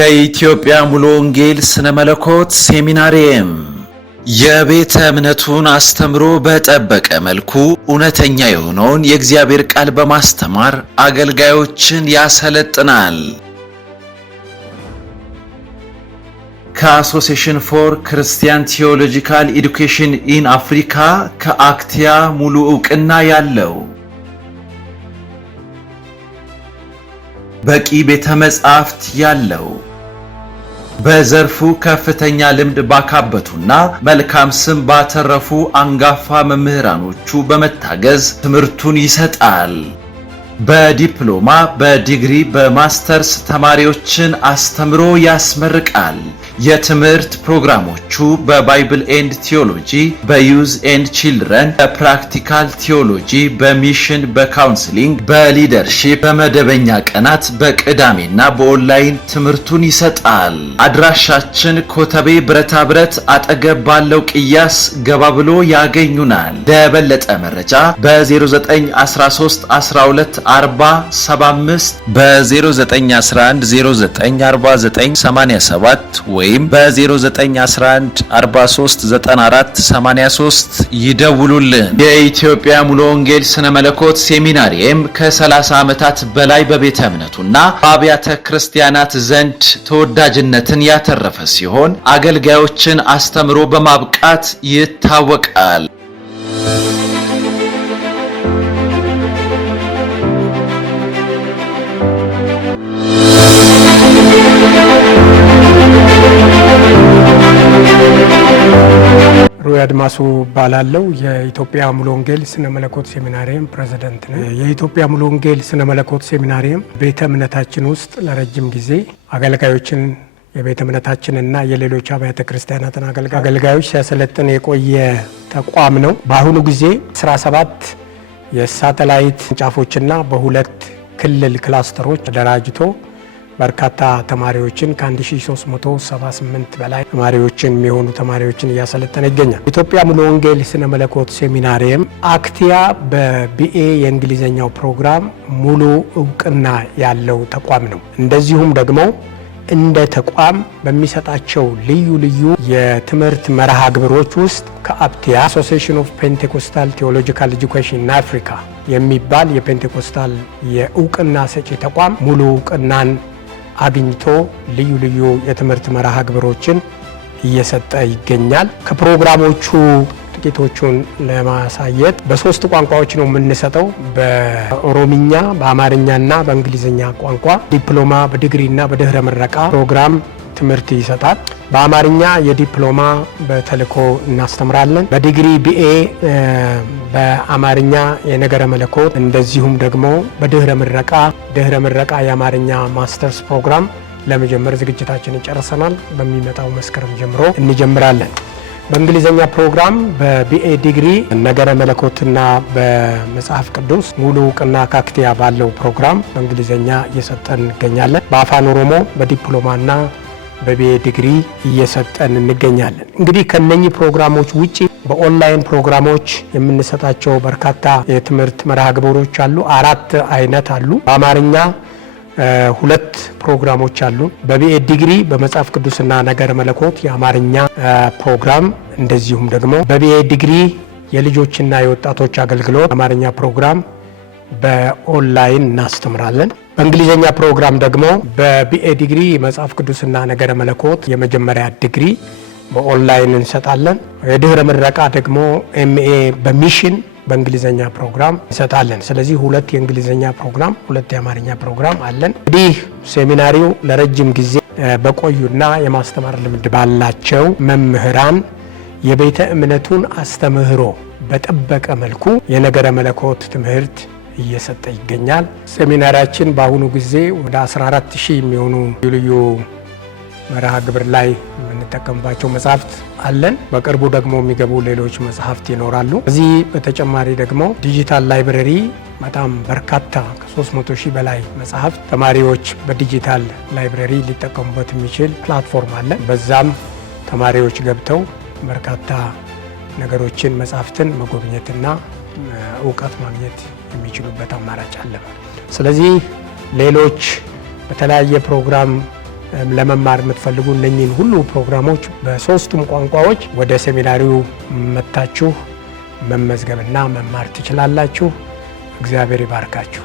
የኢትዮጵያ ሙሉ ወንጌል ስነ መለኮት ሴሚናሪየም የቤተ እምነቱን አስተምሮ በጠበቀ መልኩ እውነተኛ የሆነውን የእግዚአብሔር ቃል በማስተማር አገልጋዮችን ያሰለጥናል። ከአሶሲዬሽን ፎር ክርስቲያን ቲዮሎጂካል ኤዱኬሽን ኢን አፍሪካ ከአክቲያ ሙሉ ዕውቅና ያለው በቂ ቤተ መጻሕፍት ያለው በዘርፉ ከፍተኛ ልምድ ባካበቱና መልካም ስም ባተረፉ አንጋፋ መምህራኖቹ በመታገዝ ትምህርቱን ይሰጣል። በዲፕሎማ፣ በዲግሪ፣ በማስተርስ ተማሪዎችን አስተምሮ ያስመርቃል። የትምህርት ፕሮግራሞቹ በባይብል ኤንድ ቲዮሎጂ፣ በዩዝ ኤንድ ቺልድረን፣ በፕራክቲካል ቲዮሎጂ፣ በሚሽን፣ በካውንስሊንግ፣ በሊደርሺፕ በመደበኛ ቀናት በቅዳሜና በኦንላይን ትምህርቱን ይሰጣል። አድራሻችን ኮተቤ ብረታብረት አጠገብ ባለው ቅያስ ገባ ብሎ ያገኙናል። ለበለጠ መረጃ በ0913 12 40 75 በ0911 0949 87 ወይም በ0911 43 94 83 ይደውሉልን። የኢትዮጵያ ሙሉ ወንጌል ስነ መለኮት ሴሚናሪየም ከ30 ዓመታት በላይ በቤተ እምነቱና በአብያተ ክርስቲያናት ዘንድ ተወዳጅነትን ያተረፈ ሲሆን አገልጋዮችን አስተምሮ በማብቃት ይታወቃል። አድማሱ ባላለው የኢትዮጵያ ሙሉ ወንጌል ስነ መለኮት ሴሚናሪየም ፕሬዝዳንት ነኝ። የኢትዮጵያ ሙሉ ወንጌል ስነ መለኮት ሴሚናሪየም ቤተ እምነታችን ውስጥ ለረጅም ጊዜ አገልጋዮችን የቤተ እምነታችንና የሌሎች አብያተ ክርስቲያናትን አገልጋዮች ሲያሰለጥን የቆየ ተቋም ነው። በአሁኑ ጊዜ 17 የሳተላይት ጫፎችና በሁለት ክልል ክላስተሮች ተደራጅቶ በርካታ ተማሪዎችን ከ1378 በላይ ተማሪዎችን የሚሆኑ ተማሪዎችን እያሰለጠነ ይገኛል። ኢትዮጵያ ሙሉ ወንጌል ስነ መለኮት ሴሚናሪየም አክቲያ በቢኤ የእንግሊዝኛው ፕሮግራም ሙሉ ዕውቅና ያለው ተቋም ነው። እንደዚሁም ደግሞ እንደ ተቋም በሚሰጣቸው ልዩ ልዩ የትምህርት መርሃ ግብሮች ውስጥ ከአክቲያ አሶሲዬሽን ኦፍ ፔንቴኮስታል ቲዮሎጂካል ኤጁኬሽን ኢን አፍሪካ የሚባል የፔንቴኮስታል የዕውቅና ሰጪ ተቋም ሙሉ ዕውቅናን አግኝቶ ልዩ ልዩ የትምህርት መርሃ ግብሮችን እየሰጠ ይገኛል። ከፕሮግራሞቹ ጥቂቶቹን ለማሳየት በሶስት ቋንቋዎች ነው የምንሰጠው። በኦሮምኛ፣ በአማርኛና በእንግሊዝኛ ቋንቋ ዲፕሎማ፣ በዲግሪና በድህረ ምረቃ ፕሮግራም ትምህርት ይሰጣል። በአማርኛ የዲፕሎማ በተልእኮ እናስተምራለን። በዲግሪ ቢኤ በአማርኛ የነገረ መለኮት፣ እንደዚሁም ደግሞ በድህረ ምረቃ የአማርኛ ማስተርስ ፕሮግራም ለመጀመር ዝግጅታችንን ጨርሰናል። በሚመጣው መስከረም ጀምሮ እንጀምራለን። በእንግሊዝኛ ፕሮግራም በቢኤ ዲግሪ ነገረ መለኮትና በመጽሐፍ ቅዱስ ሙሉ ዕውቅና ከአክቲያ ባለው ፕሮግራም በእንግሊዝኛ እየሰጠን እንገኛለን። በአፋን ኦሮሞ በዲፕሎማና በቢኤ ዲግሪ እየሰጠን እንገኛለን። እንግዲህ ከነኚህ ፕሮግራሞች ውጪ በኦንላይን ፕሮግራሞች የምንሰጣቸው በርካታ የትምህርት መርሃ ግብሮች አሉ። 4 አይነት አሉ። በአማርኛ 2 ፕሮግራሞች አሉ። በቢኤ ዲግሪ በመጽሐፍ ቅዱስና ነገረ መለኮት የአማርኛ ፕሮግራም፣ እንደዚሁም ደግሞ በቢኤ ዲግሪ የልጆችና የወጣቶች አገልግሎት አማርኛ ፕሮግራም በኦንላይን እናስተምራለን። በእንግሊዝኛ ፕሮግራም ደግሞ በቢኤ ዲግሪ መጽሐፍ ቅዱስና ነገረ መለኮት የመጀመሪያ ዲግሪ በኦንላይን እንሰጣለን። የድህረ ምረቃ ደግሞ ኤምኤ በሚሽን በእንግሊዝኛ ፕሮግራም እንሰጣለን። ስለዚህ 2 የእንግሊዝኛ ፕሮግራም፣ 2 የአማርኛ ፕሮግራም አለን። እንግዲህ ሴሚናሪው ለረጅም ጊዜ በቆዩና የማስተማር ልምድ ባላቸው መምህራን የቤተ እምነቱን አስተምህሮ በጠበቀ መልኩ የነገረ መለኮት ትምህርት እየሰጠ ይገኛል። ሴሚናሪያችን በአሁኑ ጊዜ ወደ 14000 የሚሆኑ ልዩ መርሃ ግብር ላይ የምንጠቀምባቸው መጽሐፍት አለን። በቅርቡ ደግሞ የሚገቡ ሌሎች መጽሐፍት ይኖራሉ። እዚህ በተጨማሪ ደግሞ ዲጂታል ላይብረሪ በጣም በርካታ ከ300,000 በላይ መጽሐፍት ተማሪዎች በዲጂታል ላይብረሪ ሊጠቀሙበት የሚችል ፕላትፎርም አለ። በዛም ተማሪዎች ገብተው በርካታ ነገሮችን መጽሐፍትን መጎብኘትና እውቀት ማግኘት የሚችሉበት አማራጭ አለ። ስለዚህ ሌሎች በተለያየ ፕሮግራም ለመማር የምትፈልጉ እነኚህን ሁሉ ፕሮግራሞች በሶስቱም ቋንቋዎች ወደ ሴሚናሪው መጥታችሁ መመዝገብና መማር ትችላላችሁ። እግዚአብሔር ይባርካችሁ።